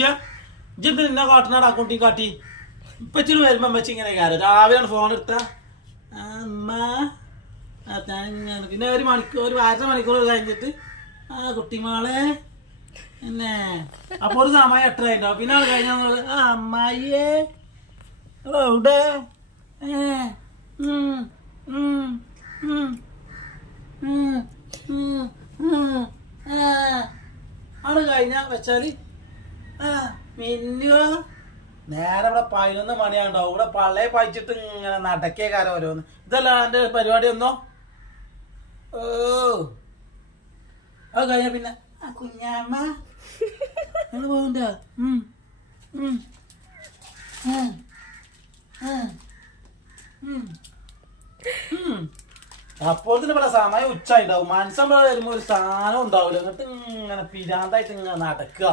ഇമ്മച്ചിയ ഇജ്ജെന്ത് നിന്നെ കാട്ടണാടാ കുട്ടി കാട്ടി ഇപ്പച്ചിന് വരുമ്പോ ഇമ്മച്ചി ഇങ്ങനെ കയറും രാവിലെയാണ് ഫോൺ എടുത്ത അമ്മ പിന്നെ ഒരു മണിക്കൂർ ഒരു 1.5 മണിക്കൂർ കഴിഞ്ഞിട്ട് കുട്ടിമാളെ പിന്നെ അപ്പൊ ഒരു സമയം 8 ഉണ്ടാവും പിന്നെ അത് കഴിഞ്ഞാൽ അമ്മായിയേ എവിടെ ആണ് കഴിഞ്ഞ വെച്ചാല് മിന്നുവോ നേരെ ഇവിടെ 11 മണിയാണ്ടാവും ഇവിടെ പള്ളയെ പായിച്ചിട്ട് ഇങ്ങനെ നടക്കേ കാരം ഓരോന്ന് ഇതല്ല എന്റെ പരിപാടി ഒന്നോ ഓ അത് കഴിഞ്ഞ പിന്നെ കുഞ്ഞാമ്മ പോകണ്ട അപ്പോൾ തന്നെ ഇവിടെ സമയം ഉച്ച ഉണ്ടാവും മനസ്സം വരുമ്പോ ഒരു സാധനം ഉണ്ടാവില്ല എന്നിട്ട് ഇങ്ങനെ പിരാന്തായിട്ട് ഇങ്ങനെ നടക്കുക